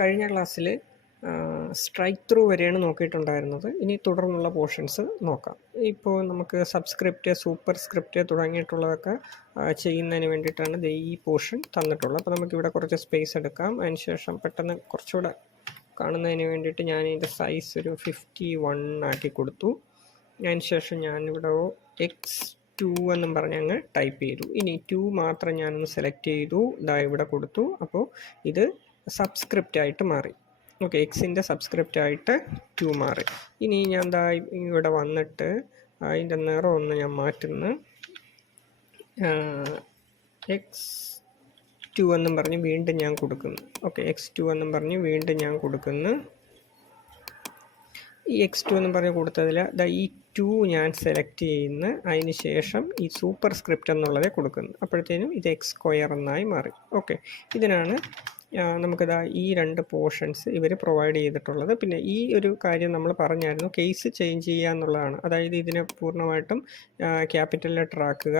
കഴിഞ്ഞ ക്ലാസ്സിൽ strike through വരെയാണ് നോക്കിയിട്ടുണ്ടായിരുന്നത്. ഇനി തുടർന്നുള്ള പോർഷൻസ് നോക്കാം. ഇപ്പോൾ നമുക്ക് സബ്സ്ക്രിപ്റ്റ്, സൂപ്പർ സ്ക്രിപ്റ്റ് തുടങ്ങിയിട്ടുള്ളതൊക്കെ ചെയ്യുന്നതിന് വേണ്ടിയിട്ടാണ് ഈ പോർഷൻ തന്നിട്ടുള്ളത്. അപ്പോൾ നമുക്കിവിടെ കുറച്ച് സ്പേസ് എടുക്കാം. അതിന് ശേഷം പെട്ടെന്ന് കുറച്ചുകൂടെ കാണുന്നതിന് വേണ്ടിയിട്ട് ഞാൻ ഇതിൻ്റെ സൈസ് ഒരു 51 ആക്കി കൊടുത്തു. അതിന് ശേഷം ഞാനിവിടെ x2 എന്നും പറഞ്ഞ് അങ്ങ് ടൈപ്പ് ചെയ്തു. ഇനി 2 മാത്രം ഞാനൊന്ന് സെലക്ട് ചെയ്തു, ഇവിടെ കൊടുത്തു. അപ്പോൾ ഇത് സബ്സ്ക്രിപ്റ്റ് ആയിട്ട് മാറി. ഓക്കെ, എക്സിൻ്റെ സബ്സ്ക്രിപ്റ്റ് ആയിട്ട് 2 മാറി. ഇനി ഞാൻ ഇവിടെ വന്നിട്ട് അതിൻ്റെ നിറം ഒന്ന് ഞാൻ മാറ്റുന്നു. x2 എന്നും പറഞ്ഞ് വീണ്ടും ഞാൻ കൊടുക്കുന്നു. ഓക്കെ, x2 എന്നും പറഞ്ഞ് വീണ്ടും ഞാൻ കൊടുക്കുന്നു. ഈ x2 എന്നും പറഞ്ഞ് കൊടുത്തതിൽ ഈ 2 ഞാൻ സെലക്ട് ചെയ്യുന്നു. അതിന് ശേഷം ഈ സൂപ്പർ സ്ക്രിപ്റ്റ് എന്നുള്ളത് കൊടുക്കുന്നു. അപ്പോഴത്തേനും ഇത് x² എന്നായി മാറി. ഓക്കെ, ഇതിനാണ് നമുക്കിതാ ഈ 2 പോർഷൻസ് ഇവർ പ്രൊവൈഡ് ചെയ്തിട്ടുള്ളത്. പിന്നെ ഈ ഒരു കാര്യം നമ്മൾ പറഞ്ഞായിരുന്നു, കേസ് ചേഞ്ച് ചെയ്യുക എന്നുള്ളതാണ്. അതായത് ഇതിനെ പൂർണ്ണമായിട്ടും ക്യാപിറ്റൽ ലെറ്റർ ആക്കുക,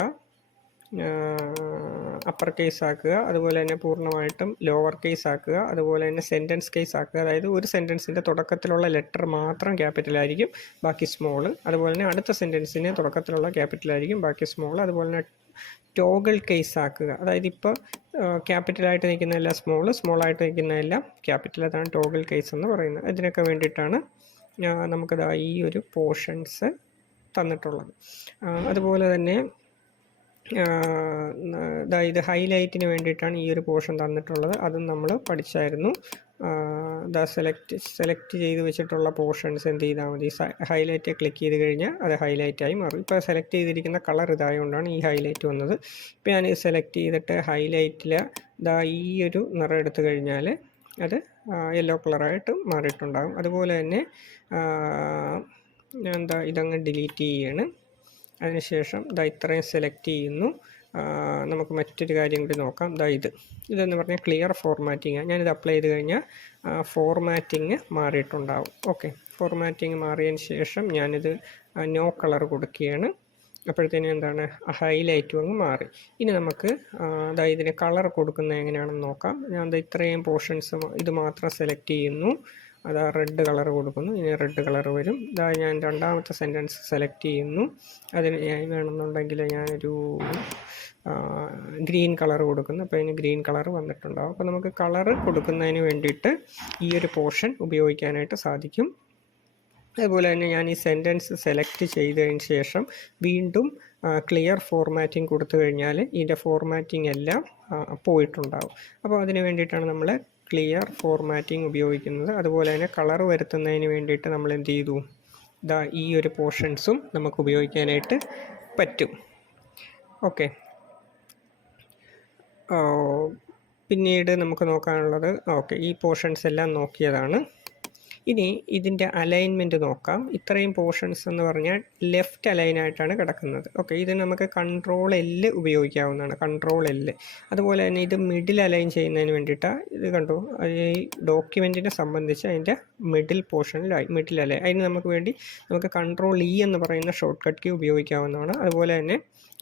അപ്പർ കേസ് ആക്കുക, അതുപോലെ തന്നെ പൂർണ്ണമായിട്ടും ലോവർ കേസ് ആക്കുക, അതുപോലെ തന്നെ സെൻറ്റൻസ് കേസ് ആക്കുക. അതായത് ഒരു സെൻറ്റൻസിൻ്റെ തുടക്കത്തിലുള്ള ലെറ്റർ മാത്രം ക്യാപിറ്റലായിരിക്കും, ബാക്കി സ്മോള്. അതുപോലെ തന്നെ അടുത്ത സെൻറ്റൻസിന് തുടക്കത്തിലുള്ള ക്യാപിറ്റലായിരിക്കും, ബാക്കി സ്മോള്. അതുപോലെ തന്നെ ടോഗിൾ കേസ് ആക്കുക. അതായത് ഇപ്പോൾ ക്യാപിറ്റലായിട്ട് നിൽക്കുന്ന എല്ലാം സ്മോള്, സ്മോളായിട്ട് നിൽക്കുന്ന എല്ലാം ക്യാപിറ്റൽ. അതാണ് ടോഗിൾ കേസ് എന്ന് പറയുന്നത്. ഇതിനൊക്കെ വേണ്ടിയിട്ടാണ് നമുക്കത് ഈ ഒരു പോർഷൻസ് തന്നിട്ടുള്ളത്. അതുപോലെ തന്നെ ഇത് ഹൈലൈറ്റിന് വേണ്ടിയിട്ടാണ് ഈ ഒരു പോർഷൻ തന്നിട്ടുള്ളത്. അതും നമ്മൾ പഠിച്ചായിരുന്നു. സെലക്ട് ചെയ്ത് വെച്ചിട്ടുള്ള പോർഷൻസ് എന്ത് ചെയ്താൽ മതി, ഹൈലൈറ്റ് ക്ലിക്ക് ചെയ്ത് കഴിഞ്ഞാൽ അത് ഹൈലൈറ്റായി മാറും. ഇപ്പോൾ സെലക്ട് ചെയ്തിരിക്കുന്ന കളർ ഇതായതുകൊണ്ടാണ് ഈ ഹൈലൈറ്റ് വന്നത്. ഇപ്പോൾ ഞാൻ ഇത് ചെയ്തിട്ട് ഹൈലൈറ്റിൽ ഈ ഒരു നിറം എടുത്തു കഴിഞ്ഞാൽ അത് യെല്ലോ കളറായിട്ട് മാറിയിട്ടുണ്ടാകും. അതുപോലെ തന്നെ ഞാൻ ഇതങ്ങ് ഡിലീറ്റ് ചെയ്യാണ്. അതിനുശേഷം ഇത്രയും സെലക്ട് ചെയ്യുന്നു. നമുക്ക് മറ്റൊരു കാര്യം കൂടി നോക്കാം. ഇതെന്ന് പറഞ്ഞാൽ ക്ലിയർ ഫോർമാറ്റിംഗ്. ഞാനിത് അപ്ലൈ ചെയ്ത് കഴിഞ്ഞാൽ ഫോർമാറ്റിംഗ് മാറിയിട്ടുണ്ടാവും. ഓക്കെ, ഫോർമാറ്റിംഗ് മാറിയതിന് ശേഷം ഞാനിത് നോ കളർ കൊടുക്കുകയാണ്. അപ്പോഴത്തേനും എന്താണ്, ഹൈലൈറ്റും അങ്ങ് മാറി. ഇനി നമുക്ക് ഇതിന് കളർ കൊടുക്കുന്നത് എങ്ങനെയാണെന്ന് നോക്കാം. ഞാൻ ഇത്രയും പോർഷൻസ് ഇത് മാത്രം സെലക്ട് ചെയ്യുന്നു. റെഡ് കളർ കൊടുക്കുന്നു. ഇനി റെഡ് കളർ വരും. ഞാൻ രണ്ടാമത്തെ സെൻറ്റൻസ് സെലക്ട് ചെയ്യുന്നു. അതിന് വേണമെന്നുണ്ടെങ്കിൽ ഞാനൊരു ഗ്രീൻ കളർ കൊടുക്കുന്നു. അപ്പോൾ അതിന് ഗ്രീൻ കളർ വന്നിട്ടുണ്ടാകും. അപ്പോൾ നമുക്ക് കളർ കൊടുക്കുന്നതിന് വേണ്ടിയിട്ട് ഈ ഒരു പോർഷൻ ഉപയോഗിക്കാനായിട്ട് സാധിക്കും. അതുപോലെ തന്നെ ഞാൻ ഈ സെൻറ്റൻസ് സെലക്ട് ചെയ്തതിന് ശേഷം വീണ്ടും ക്ലിയർ ഫോർമാറ്റിംഗ് കൊടുത്തു കഴിഞ്ഞാൽ ഇതിൻ്റെ ഫോർമാറ്റിംഗ് എല്ലാം പോയിട്ടുണ്ടാകും. അപ്പോൾ അതിന് വേണ്ടിയിട്ടാണ് നമ്മൾ ക്ലിയർ ഫോർമാറ്റിംഗ് ഉപയോഗിക്കുന്നത്. അതുപോലെ തന്നെ കളർ വരുത്തുന്നതിന് വേണ്ടിയിട്ട് നമ്മൾ എന്ത് ചെയ്തു, ഈ ഒരു പോർഷൻസും നമുക്ക് ഉപയോഗിക്കാനായിട്ട് പറ്റും. ഓക്കെ, പിന്നീട് നമുക്ക് നോക്കാനുള്ളത്, ഓക്കെ, ഈ പോർഷൻസ് എല്ലാം നോക്കിയതാണ്. ഇനി ഇതിൻ്റെ അലൈൻമെൻറ്റ് നോക്കാം. ഇത്രയും പോർഷൻസ് എന്ന് പറഞ്ഞാൽ ലെഫ്റ്റ് അലൈനായിട്ടാണ് കിടക്കുന്നത്. ഓക്കെ, ഇത് നമുക്ക് Ctrl L ഉപയോഗിക്കാവുന്നതാണ്. Ctrl L. അതുപോലെ തന്നെ ഇത് മിഡിൽ അലൈൻ ചെയ്യുന്നതിന് വേണ്ടിയിട്ടാണ്. ഇത് കണ്ടു, ഈ ഡോക്യുമെൻറ്റിനെ സംബന്ധിച്ച് അതിൻ്റെ മിഡിൽ പോർഷനിലായി മിഡിൽ അലൈൻ. അതിന് നമുക്ക് Ctrl E എന്ന് പറയുന്ന ഷോർട്ട് കട്ട് കീ ഉപയോഗിക്കാവുന്നതാണ്. അതുപോലെ തന്നെ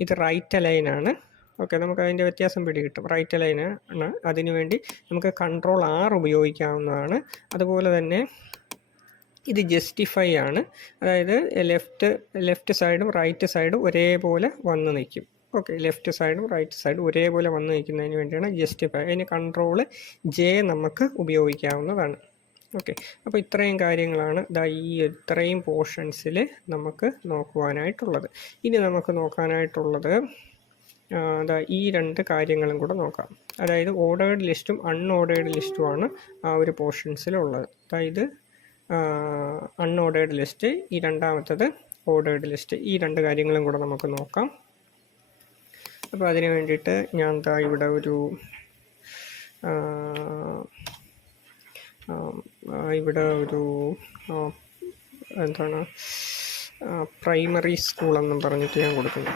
ഇത് റൈറ്റ് അലൈനാണ്. ഓക്കെ, നമുക്ക് അതിൻ്റെ വ്യത്യാസം പിടികിട്ടും. റൈറ്റ് അലൈനാണ്. അതിനുവേണ്ടി നമുക്ക് Ctrl R ഉപയോഗിക്കാവുന്നതാണ്. അതുപോലെ തന്നെ ഇത് ജസ്റ്റിഫൈ ആണ്. അതായത് ലെഫ്റ്റ് സൈഡും റൈറ്റ് സൈഡും ഒരേപോലെ വന്ന് നിൽക്കും. ഓക്കെ, ലെഫ്റ്റ് സൈഡും റൈറ്റ് സൈഡും ഒരേപോലെ വന്ന് നിൽക്കുന്നതിന് വേണ്ടിയാണ് ജസ്റ്റിഫൈ. അതിന് Ctrl J നമുക്ക് ഉപയോഗിക്കാവുന്നതാണ്. ഓക്കെ, അപ്പോൾ ഇത്രയും കാര്യങ്ങളാണ് ഇത്രയും പോർഷൻസിൽ നമുക്ക് നോക്കുവാനായിട്ടുള്ളത്. ഇനി നമുക്ക് നോക്കാനായിട്ടുള്ളത് ഈ 2 കാര്യങ്ങളും കൂടെ നോക്കാം. അതായത് ഓർഡേർഡ് ലിസ്റ്റും അൺഓർഡേർഡ് ലിസ്റ്റുമാണ് ആ ഒരു പോർഷൻസിലുള്ളത്. അതായത് അൺഓർഡേർഡ് ലിസ്റ്റ്, ഈ രണ്ടാമത്തത് ഓർഡേർഡ് ലിസ്റ്റ്. ഈ 2 കാര്യങ്ങളും കൂടെ നമുക്ക് നോക്കാം. അപ്പോൾ അതിന് വേണ്ടിയിട്ട് ഞാൻ ഇവിടെ ഒരു എന്താണ് പ്രൈമറി സ്കൂളെന്നും പറഞ്ഞിട്ട് ഞാൻ കൊടുക്കുന്നു.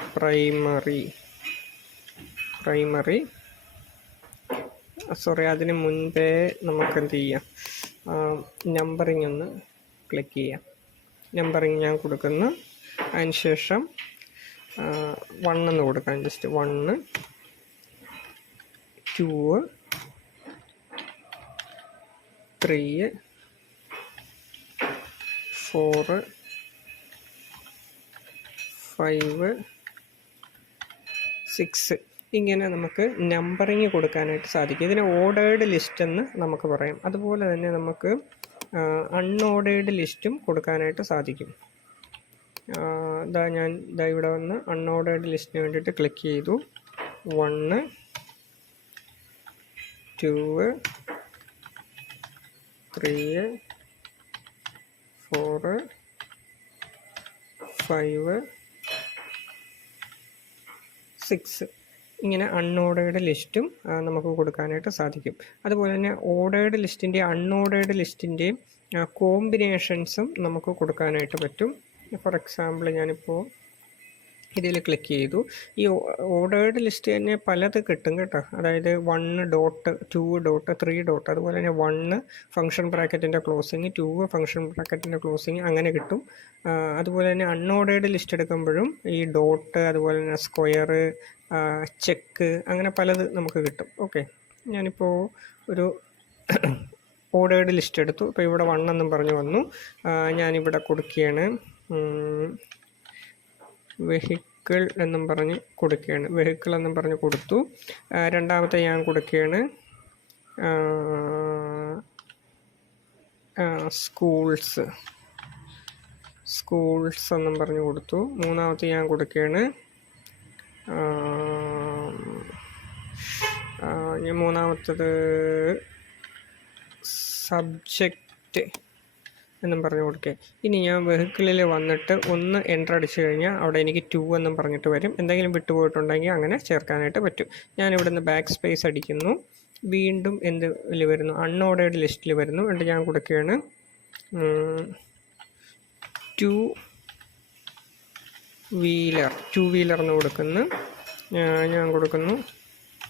അതിന് മുൻപേ നമുക്ക് എന്ത് ചെയ്യാം, നമ്പറിങ് ഒന്ന് ക്ലിക്ക് ചെയ്യാം. നമ്പറിങ് ഞാൻ കൊടുക്കുന്നു. അതിന് ശേഷം 1 എന്ന് കൊടുക്കാം. ജസ്റ്റ് 1, 2, 3, 4, 5, 6 ഇങ്ങനെ നമുക്ക് നമ്പറിങ് കൊടുക്കാനായിട്ട് സാധിക്കും. ഇതിനെ ഓർഡേർഡ് ലിസ്റ്റ് എന്ന് നമുക്ക് പറയാം. അതുപോലെ തന്നെ നമുക്ക് അൺഓർഡേർഡ് ലിസ്റ്റും കൊടുക്കാനായിട്ട് സാധിക്കും. ഞാൻ ഇവിടെ വന്ന് അൺഓർഡേർഡ് ലിസ്റ്റിന് വേണ്ടിയിട്ട് ക്ലിക്ക് ചെയ്തു. 1, 2, 3, 4, 5, 6 ഇങ്ങനെ അൺഓർഡേർഡ് ലിസ്റ്റും നമുക്ക് കൊടുക്കാനായിട്ട് സാധിക്കും. അതുപോലെ തന്നെ ഓർഡേർഡ് ലിസ്റ്റിൻ്റെയും അൺഓർഡേർഡ് ലിസ്റ്റിൻ്റെയും കോമ്പിനേഷൻസും നമുക്ക് കൊടുക്കാനായിട്ട് പറ്റും. ഫോർ എക്സാമ്പിൾ ഞാനിപ്പോൾ ഇതിൽ ക്ലിക്ക് ചെയ്തു. ഈ ഓർഡേർഡ് ലിസ്റ്റ് തന്നെ പലത് കിട്ടും കേട്ടോ. അതായത് 1 ഡോട്ട്, 2 ഡോട്ട്, 3 ഡോട്ട്, അതുപോലെ തന്നെ 1 ഫംഗ്ഷൻ ബ്രാക്കറ്റിൻ്റെ ക്ലോസിങ്, 2 ഫംഗ്ഷൻ ബ്രാക്കറ്റിൻ്റെ ക്ലോസിങ്, അങ്ങനെ കിട്ടും. അതുപോലെ തന്നെ അൺഓർഡേർഡ് ലിസ്റ്റ് എടുക്കുമ്പോഴും ഈ ഡോട്ട്, അതുപോലെ തന്നെ സ്ക്വയർ, ചെക്ക്, അങ്ങനെ പലത് നമുക്ക് കിട്ടും. ഓക്കെ, ഞാനിപ്പോൾ ഒരു ഓർഡേർഡ് ലിസ്റ്റ് എടുത്തു. ഇപ്പോൾ ഇവിടെ 1 എന്നും പറഞ്ഞു വന്നു. ഞാനിവിടെ കൊടുക്കുകയാണ് വെഹിക്കിൾ എന്നും പറഞ്ഞ് കൊടുക്കുകയാണ്. വെഹിക്കിൾ എന്നും പറഞ്ഞ് കൊടുത്തു. രണ്ടാമത്തെ ഞാൻ കൊടുക്കുകയാണ് സ്കൂൾസ് എന്നും പറഞ്ഞ് കൊടുത്തു. മൂന്നാമത്തെ ഞാൻ കൊടുക്കുകയാണ് മൂന്നാമത്തത് സബ്ജക്റ്റ് എന്നും പറഞ്ഞു കൊടുക്കുക. ഇനി ഞാൻ വെഹിക്കിളിൽ വന്നിട്ട് ഒന്ന് എൻ്റർ അടിച്ചു കഴിഞ്ഞാൽ അവിടെ എനിക്ക് 2 എന്നും പറഞ്ഞിട്ട് വരും. എന്തെങ്കിലും വിട്ടുപോയിട്ടുണ്ടെങ്കിൽ അങ്ങനെ ചേർക്കാനായിട്ട് പറ്റും. ഞാനിവിടെ നിന്ന് ബാക്ക് സ്പേസ് അടിക്കുന്നു. വീണ്ടും എന്തിൽ വരുന്നു? അൺഓർഡേർഡ് ലിസ്റ്റിൽ വരുന്നു. എന്നിട്ട് ഞാൻ കൊടുക്കുകയാണ് 2 വീലർ എന്ന് കൊടുക്കുന്നു. ഞാൻ കൊടുക്കുന്നു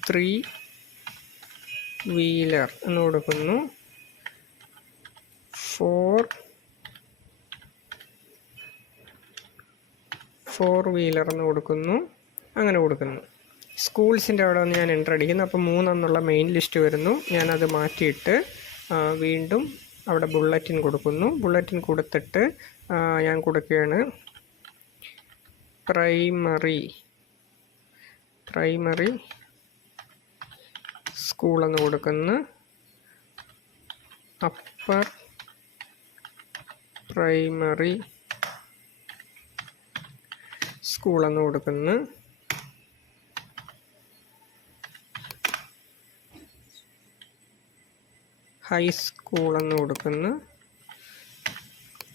3 വീലർ എന്ന് കൊടുക്കുന്നു. 4 വീലർ എന്ന് കൊടുക്കുന്നു. അങ്ങനെ കൊടുക്കുന്നു. സ്കൂൾസിൻ്റെ അവിടെ വന്ന് ഞാൻ എൻ്റർ അടിക്കുന്നു. അപ്പോൾ 3 എന്നുള്ള മെയിൻ ലിസ്റ്റ് വരുന്നു. ഞാനത് മാറ്റിയിട്ട് വീണ്ടും അവിടെ ബുള്ളറ്റിൻ കൊടുക്കുന്നു. ബുള്ളറ്റിൻ കൊടുത്തിട്ട് ഞാൻ കൊടുക്കുകയാണ് പ്രൈമറി സ്കൂൾ എന്ന് കൊടുക്കുന്നു. അപ്പർ പ്രൈമറി സ്കൂൾ എന്ന് കൊടുക്കുന്നു. ഹൈസ്കൂൾ എന്ന് കൊടുക്കുന്നു.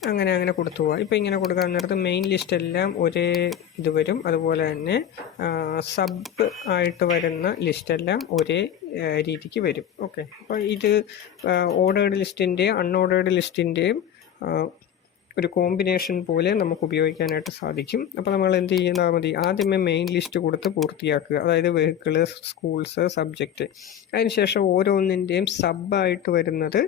അങ്ങനെ കൊടുത്തു പോവാം. ഇപ്പോൾ ഇങ്ങനെ കൊടുക്കാൻ നേരത്ത് മെയിൻ ലിസ്റ്റ് എല്ലാം ഒരേ ഇത് വരും. അതുപോലെ തന്നെ സബ് ആയിട്ട് വരുന്ന ലിസ്റ്റെല്ലാം ഒരേ രീതിക്ക് വരും. ഓക്കെ, അപ്പോൾ ഇത് ഓർഡേർഡ് ലിസ്റ്റിൻ്റെയും അൺഓർഡേർഡ് ലിസ്റ്റിൻ്റെയും ഒരു കോമ്പിനേഷൻ പോലെ നമുക്ക് ഉപയോഗിക്കാനായിട്ട് സാധിക്കും. അപ്പോൾ നമ്മൾ എന്ത് ചെയ്യുന്നാൽ മതി, ആദ്യമേ മെയിൻ ലിസ്റ്റ് കൊടുത്ത് പൂർത്തിയാക്കുക. അതായത് വെഹിക്കിള്, സ്കൂൾസ്, സബ്ജക്റ്റ്. അതിനുശേഷം ഓരോന്നിൻ്റെയും സബായിട്ട് വരുന്നത്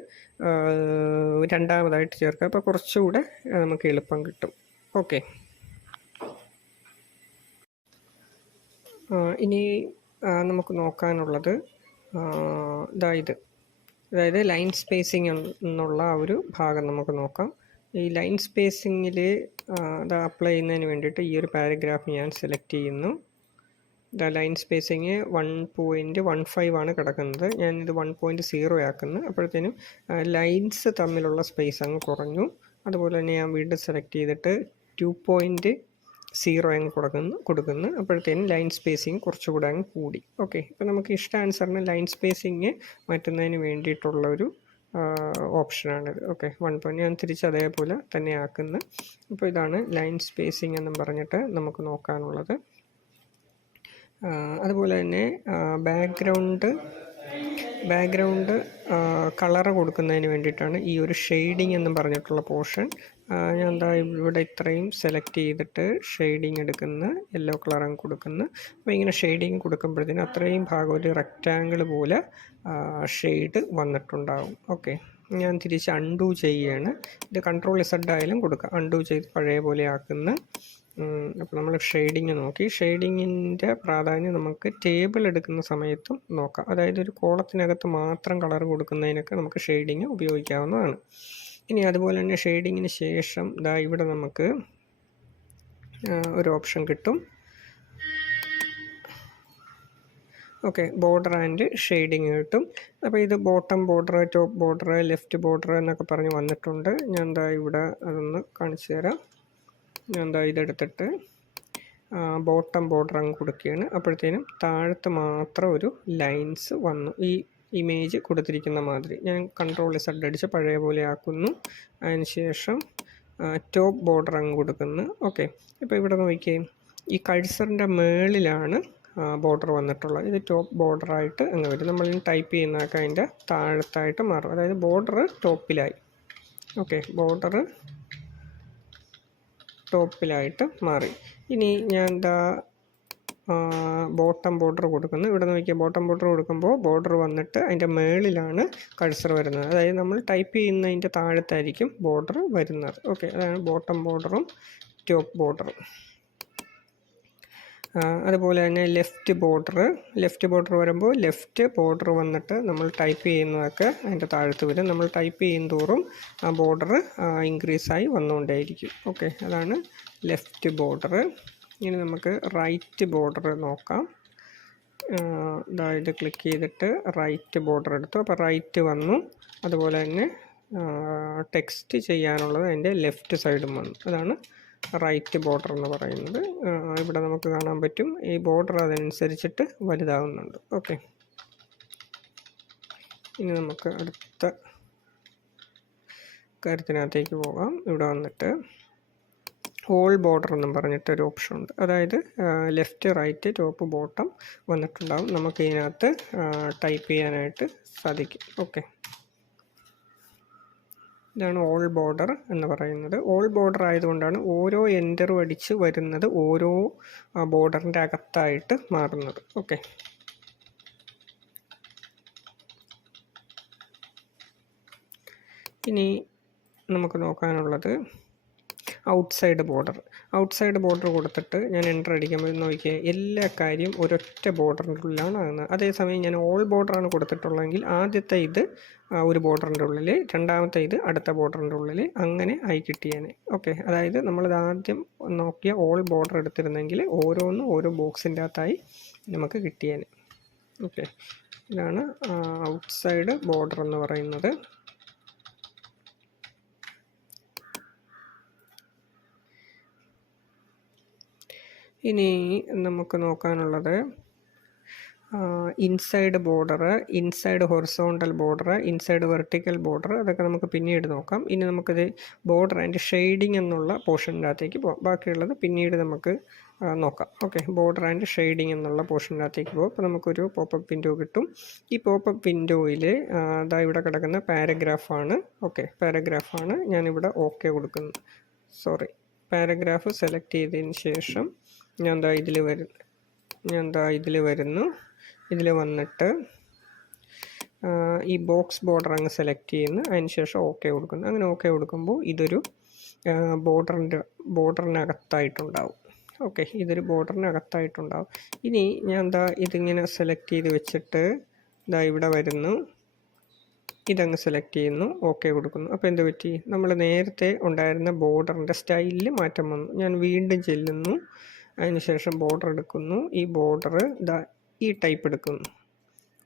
രണ്ടാമതായിട്ട് ചേർക്കുക. അപ്പോൾ കുറച്ചുകൂടെ നമുക്ക് എളുപ്പം കിട്ടും. ഓക്കെ, ഇനി നമുക്ക് നോക്കാനുള്ളത് അതായത് ലൈൻ സ്പേസിങ് എന്നുള്ള ഒരു ഭാഗം നമുക്ക് നോക്കാം. ഈ ലൈൻ സ്പേസിങ്ങിൽ അത് അപ്ലൈ ചെയ്യുന്നതിന് വേണ്ടിയിട്ട് ഈ ഒരു പാരഗ്രാഫ് ഞാൻ സെലക്ട് ചെയ്യുന്നു. ലൈൻ സ്പേസിങ് 1.15 ആണ് കിടക്കുന്നത്. ഞാനിത് 1.0 ആക്കുന്നു. അപ്പോഴത്തേനും ലൈൻസ് തമ്മിലുള്ള സ്പേസ് അങ്ങ് കുറഞ്ഞു. അതുപോലെ തന്നെ ഞാൻ വീണ്ടും സെലക്ട് ചെയ്തിട്ട് 2.0 അങ്ങ് കൊടുക്കുന്നു. അപ്പോഴത്തേനും ലൈൻ സ്പേസിങ് കുറച്ചുകൂടെ അങ്ങ് കൂടി. ഓക്കെ, അപ്പോൾ നമുക്ക് ഇഷ്ടാനുസരണം ലൈൻ സ്പേസിങ് മാറ്റുന്നതിന് വേണ്ടിയിട്ടുള്ള ഒരു ഓപ്ഷനാണിത്. ഓക്കെ, 1. ഞാൻ തിരിച്ച് അതേപോലെ തന്നെ ആക്കുന്നു. അപ്പോൾ ഇതാണ് ലൈൻ സ്പേസിങ് എന്നും പറഞ്ഞിട്ട് നമുക്ക് നോക്കാനുള്ളത്. അതുപോലെ തന്നെ ബാക്ക്ഗ്രൗണ്ട് കളറ് കൊടുക്കുന്നതിന് വേണ്ടിയിട്ടാണ് ഈ ഒരു ഷെയ്ഡിങ് എന്നും പറഞ്ഞിട്ടുള്ള പോർഷൻ. ഞാൻ ഇവിടെ ഇത്രയും സെലക്ട് ചെയ്തിട്ട് ഷെയ്ഡിങ് എടുക്കുന്നു, യെല്ലോ കളറും കൊടുക്കുന്നു. അപ്പോൾ ഇങ്ങനെ ഷെയ്ഡിങ് കൊടുക്കുമ്പോഴത്തേനും അത്രയും ഭാഗം ഒരു റെക്റ്റാങ്കിൾ പോലെ ഷെയ്ഡ് വന്നിട്ടുണ്ടാവും. ഓക്കെ, ഞാൻ തിരിച്ച് അൺഡു ചെയ്യുകയാണ്. ഇത് Ctrl Z ആയാലും കൊടുക്കുക. അൺഡു ചെയ്ത് പഴയ പോലെ ആക്കുന്നു. അപ്പോൾ നമ്മൾ ഷെയ്ഡിങ് നോക്കി. ഷെയ്ഡിങ്ങിൻ്റെ പ്രാധാന്യം നമുക്ക് ടേബിൾ എടുക്കുന്ന സമയത്തും നോക്കാം. അതായത് ഒരു കോളത്തിനകത്ത് മാത്രം കളർ കൊടുക്കുന്നതിനൊക്കെ നമുക്ക് ഷെയ്ഡിങ് ഉപയോഗിക്കാവുന്നതാണ്. ഇനി അതുപോലെ തന്നെ ഷെയ്ഡിങ്ങിന് ശേഷം ഇവിടെ നമുക്ക് ഒരു ഓപ്ഷൻ കിട്ടും. ഓക്കെ, ബോർഡർ ആൻഡ് ഷെയ്ഡിങ് കിട്ടും. അപ്പോൾ ഇത് bottom border, top border, left border എന്നൊക്കെ പറഞ്ഞ് വന്നിട്ടുണ്ട്. ഞാൻ ഇവിടെ അതൊന്ന് കാണിച്ചു തരാം. ഞാൻ ഇതെടുത്തിട്ട് ബോട്ടം ബോർഡർ അങ്ങ് കൊടുക്കുകയാണ്. അപ്പോഴത്തേനും താഴത്ത് മാത്രം ഒരു ലൈൻസ് വന്നു, ഈ ഇമേജ് കൊടുത്തിരിക്കുന്ന മാതിരി. ഞാൻ Ctrl+Z അടിച്ച് പഴയ പോലെ ആക്കുന്നു. അതിന് ശേഷം ടോപ്പ് ബോർഡർ അങ്ങ് കൊടുക്കുന്നു. ഓക്കെ, ഇപ്പോൾ ഇവിടെ നോക്കിയേ, ഈ കഴ്സറിൻ്റെ മേളിലാണ് ബോർഡർ വന്നിട്ടുള്ളത്. ഇത് ടോപ്പ് ബോർഡറായിട്ട് അങ്ങ് വരും. നമ്മൾ ടൈപ്പ് ചെയ്യുന്നതൊക്കെ അതിൻ്റെ താഴത്തായിട്ട് മാറും. അതായത് ബോർഡർ ടോപ്പിലായി. ഓക്കെ, ബോർഡർ ടോപ്പിലായിട്ട് മാറി. ഇനി ഞാൻ ബോട്ടം ബോർഡർ കൊടുക്കുന്നു. ഇവിടെ നോക്കിയാൽ ബോട്ടം ബോർഡർ കൊടുക്കുമ്പോൾ ബോർഡർ വന്നിട്ട് അതിൻ്റെ മേളിലാണ് കഴ്സർ വരുന്നത്. അതായത് നമ്മൾ ടൈപ്പ് ചെയ്യുന്നതിൻ്റെ താഴത്തായിരിക്കും ബോർഡർ വരുന്നത്. ഓക്കെ, അതാണ് ബോട്ടം ബോർഡറും ടോപ്പ് ബോർഡറും. അതുപോലെ തന്നെ ലെഫ്റ്റ് ബോർഡർ വരുമ്പോൾ ലെഫ്റ്റ് ബോർഡർ വന്നിട്ട് നമ്മൾ ടൈപ്പ് ചെയ്യുന്നതൊക്കെ അതിൻ്റെ താഴത്ത് വരും. നമ്മൾ ടൈപ്പ് ചെയ്യും തോറും ആ ബോർഡർ ഇൻക്രീസായി വന്നുകൊണ്ടേയിരിക്കും. ഓക്കെ, അതാണ് ലെഫ്റ്റ് ബോർഡർ. ഇനി നമുക്ക് റൈറ്റ് ബോർഡർ നോക്കാം. ഇത് ക്ലിക്ക് ചെയ്തിട്ട് റൈറ്റ് ബോർഡർ എടുത്തു. അപ്പോൾ റൈറ്റ് വന്നു. അതുപോലെ തന്നെ ടെക്സ്റ്റ് ചെയ്യാനുള്ളത് അതിൻ്റെ ലെഫ്റ്റ് സൈഡും വന്നു. അതാണ് റൈറ്റ് ബോർഡർ എന്ന് പറയുന്നത്. ഇവിടെ നമുക്ക് കാണാൻ പറ്റും ഈ ബോർഡർ അതനുസരിച്ചിട്ട് വലുതാകുന്നുണ്ട്. ഓക്കെ, ഇനി നമുക്ക് അടുത്ത കാര്യത്തിനകത്തേക്ക് പോകാം. ഇവിടെ വന്നിട്ട് ഓൾ ബോർഡർ എന്നും പറഞ്ഞിട്ടൊരു ഓപ്ഷൻ ഉണ്ട്. അതായത് ലെഫ്റ്റ്, റൈറ്റ്, ടോപ്പ്, ബോട്ടം വന്നിട്ടുണ്ടാകും. നമുക്ക് ഇതിനകത്ത് ടൈപ്പ് ചെയ്യാനായിട്ട് സാധിക്കും. ഓക്കെ, ഇതാണ് ഓൾ ബോർഡർ എന്ന് പറയുന്നത്. ഓൾ ബോർഡർ ആയതുകൊണ്ടാണ് ഓരോ എൻ്ററും അടിച്ച് വരുന്നത് ഓരോ ബോർഡറിൻ്റെ അകത്തായിട്ട് മാറുന്നത്. ഓക്കെ, ഇനി നമുക്ക് നോക്കാനുള്ളത് ഔട്ട്സൈഡ് ബോർഡർ കൊടുത്തിട്ട് ഞാൻ എൻ്റർ അടിക്കുമ്പോൾ നോക്കിയാൽ എല്ലാ കാര്യം ഒരൊറ്റ ബോർഡറിൻ്റെ ഉള്ളിലാണ് ആകുന്നത്. അതേസമയം ഞാൻ ഓൾ ബോർഡറാണ് കൊടുത്തിട്ടുള്ളതെങ്കിൽ ആദ്യത്തെ ഇത് ഒരു ബോർഡറിൻ്റെ ഉള്ളിൽ, രണ്ടാമത്തെ ഇത് അടുത്ത ബോർഡറിൻ്റെ ഉള്ളിൽ, അങ്ങനെ ആയി കിട്ടിയേനെ. ഓക്കെ, അതായത് നമ്മളിത് ആദ്യം നോക്കിയ ഓൾ ബോർഡർ എടുത്തിരുന്നെങ്കിൽ ഓരോന്നും ഓരോ ബോക്സിൻ്റെ അകത്തായി നമുക്ക് കിട്ടിയേനെ. ഓക്കെ, ഇതാണ് ഔട്ട്സൈഡ് ബോർഡർ എന്ന് പറയുന്നത്. ഇനി നമുക്ക് നോക്കാനുള്ളത് inside border, inside horizontal border, inside vertical border, അതൊക്കെ നമുക്ക് പിന്നീട് നോക്കാം. ഇനി നമുക്കിത് ബോർഡർ ആൻഡ് ഷെയ്ഡിങ് എന്നുള്ള പോർഷൻ്റെ അകത്തേക്ക് പോകാം. ബാക്കിയുള്ളത് പിന്നീട് നമുക്ക് നോക്കാം. ഓക്കെ, ബോർഡർ ആൻഡ് ഷെയ്ഡിങ് എന്നുള്ള പോർഷൻ്റെ അകത്തേക്ക് പോകും. അപ്പോൾ നമുക്കൊരു പോപ്പപ്പ് വിൻഡോ കിട്ടും. ഈ പോപ്പപ്പ് വിൻഡോയിൽ ഇവിടെ കിടക്കുന്ന പാരഗ്രാഫാണ്. ഓക്കെ, പാരഗ്രാഫാണ്. ഞാനിവിടെ ഓക്കെ കൊടുക്കുന്നു. പാരഗ്രാഫ് സെലക്ട് ചെയ്തതിന് ശേഷം ഞാൻ ഇതിൽ വരുന്നു. ഇതിൽ വന്നിട്ട് ഈ ബോക്സ് ബോർഡർ അങ്ങ് സെലക്ട് ചെയ്യുന്നു. അതിന് ശേഷം ഓക്കെ കൊടുക്കുന്നു. അങ്ങനെ ഓക്കെ കൊടുക്കുമ്പോൾ ഇതൊരു ബോർഡറിനകത്തായിട്ടുണ്ടാവും. ഓക്കെ, ഇതൊരു ബോർഡറിനകത്തായിട്ടുണ്ടാവും. ഇനി ഞാൻ ഇതിങ്ങനെ സെലക്ട് ചെയ്ത് വെച്ചിട്ട് ഇവിടെ വരുന്നു. ഇതങ്ങ് സെലക്ട് ചെയ്യുന്നു, ഓക്കെ കൊടുക്കുന്നു. അപ്പോൾ എന്ത് പറ്റി? നമ്മൾ നേരത്തെ ഉണ്ടായിരുന്ന ബോർഡറിൻ്റെ സ്റ്റൈലിൽ മാറ്റം വന്നു. ഞാൻ വീണ്ടും ചെല്ലുന്നു. അതിനുശേഷം ബോർഡർ എടുക്കുന്നു. ഈ ബോർഡർ ഈ ടൈപ്പ് എടുക്കുന്നു,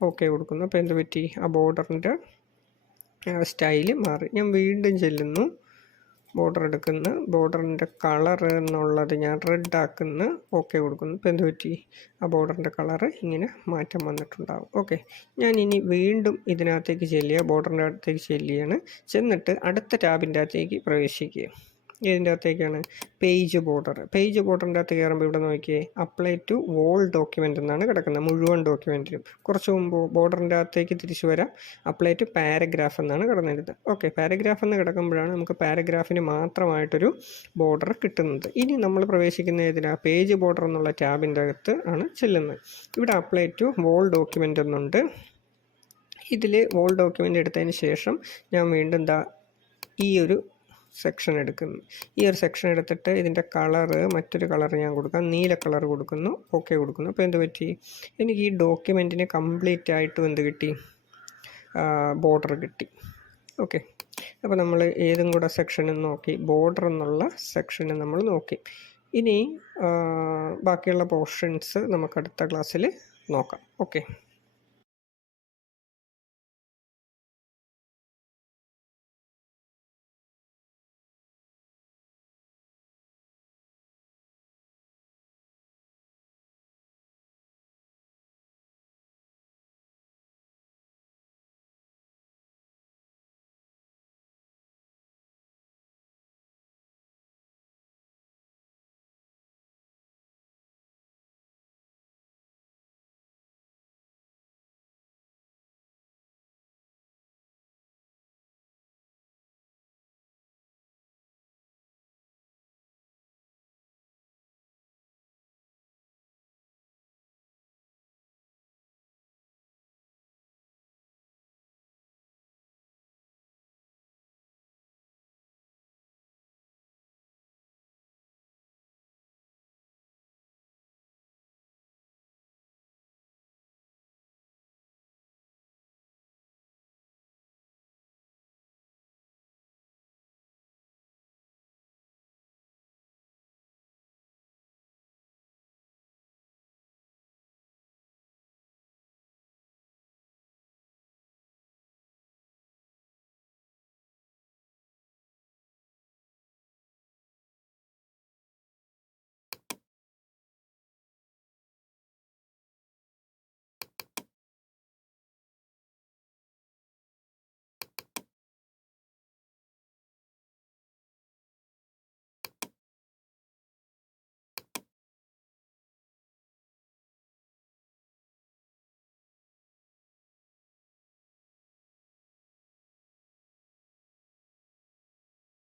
ഓക്കെ കൊടുക്കുന്നു. അപ്പോൾ എന്ത് പറ്റി? ആ ബോർഡറിൻ്റെ സ്റ്റൈല് മാറി. ഞാൻ വീണ്ടും ചെല്ലുന്നു, ബോർഡർ എടുക്കുന്നു. ബോർഡറിൻ്റെ കളർ എന്നുള്ളത് ഞാൻ റെഡ് ആക്കുന്നു, ഓക്കെ കൊടുക്കുന്നു. ഇപ്പോൾ എന്ത് പറ്റി? ആ ബോർഡറിൻ്റെ കളറ് ഇങ്ങനെ മാറ്റം വന്നിട്ടുണ്ടാകും. ഓക്കെ, ഞാൻ ഇനി വീണ്ടും ഇതിനകത്തേക്ക് ബോർഡറിൻ്റെ അകത്തേക്ക് ചെന്നിട്ട് അടുത്ത ടാബിൻ്റെ അകത്തേക്ക് പ്രവേശിക്കുക. ഇതിൻ്റെ അകത്തേക്കാണ് പേജ് ബോർഡറിൻ്റെ അകത്ത് കയറുമ്പോൾ ഇവിടെ നോക്കിയേ, അപ്ലൈ ടു വോൾ ഡോക്യുമെൻ്റ് എന്നാണ് കിടക്കുന്നത്, മുഴുവൻ ഡോക്യുമെൻറ്റിലും. കുറച്ച് മുമ്പ് ബോർഡറിൻ്റെ അകത്തേക്ക് തിരിച്ചു വരാം, അപ്ലൈ ടു പാരഗ്രാഫ് എന്നാണ് കിടന്നിരുന്നത്. ഓക്കെ, പാരഗ്രാഫ് എന്ന് കിടക്കുമ്പോഴാണ് നമുക്ക് പാരഗ്രാഫിന് മാത്രമായിട്ടൊരു ബോർഡർ കിട്ടുന്നത്. ഇനി നമ്മൾ പ്രവേശിക്കുന്ന ഏതിനാണ്? പേജ് ബോർഡർ എന്നുള്ള ടാബിൻ്റെ അകത്ത് ആണ് ചെല്ലുന്നത്. ഇവിടെ അപ്ലൈ ടു വോൾ ഡോക്യുമെൻ്റ് എന്നുണ്ട്. ഇതിൽ വോൾ ഡോക്യുമെൻ്റ് എടുത്തതിന് ശേഷം ഞാൻ വീണ്ടും ഈ ഒരു സെക്ഷൻ എടുക്കുന്നു. ഈ ഒരു സെക്ഷൻ എടുത്തിട്ട് ഇതിൻ്റെ കളറ് മറ്റൊരു കളർ ഞാൻ കൊടുക്കാം, നീല കളർ കൊടുക്കുന്നു, ഓക്കെ കൊടുക്കുന്നു. അപ്പോൾ എന്ത് പറ്റി, എനിക്ക് ഈ ഡോക്യുമെൻറ്റിന് കംപ്ലീറ്റ് ആയിട്ടും എന്ത് കിട്ടി, ബോർഡർ കിട്ടി. ഓക്കെ, അപ്പോൾ നമ്മൾ ഏതും കൂടെ സെക്ഷനും നോക്കി, ബോർഡർ എന്നുള്ള സെക്ഷന് നമ്മൾ നോക്കി. ഇനി ബാക്കിയുള്ള പോർഷൻസ് നമുക്ക് അടുത്ത ക്ലാസ്സിൽ നോക്കാം. ഓക്കെ.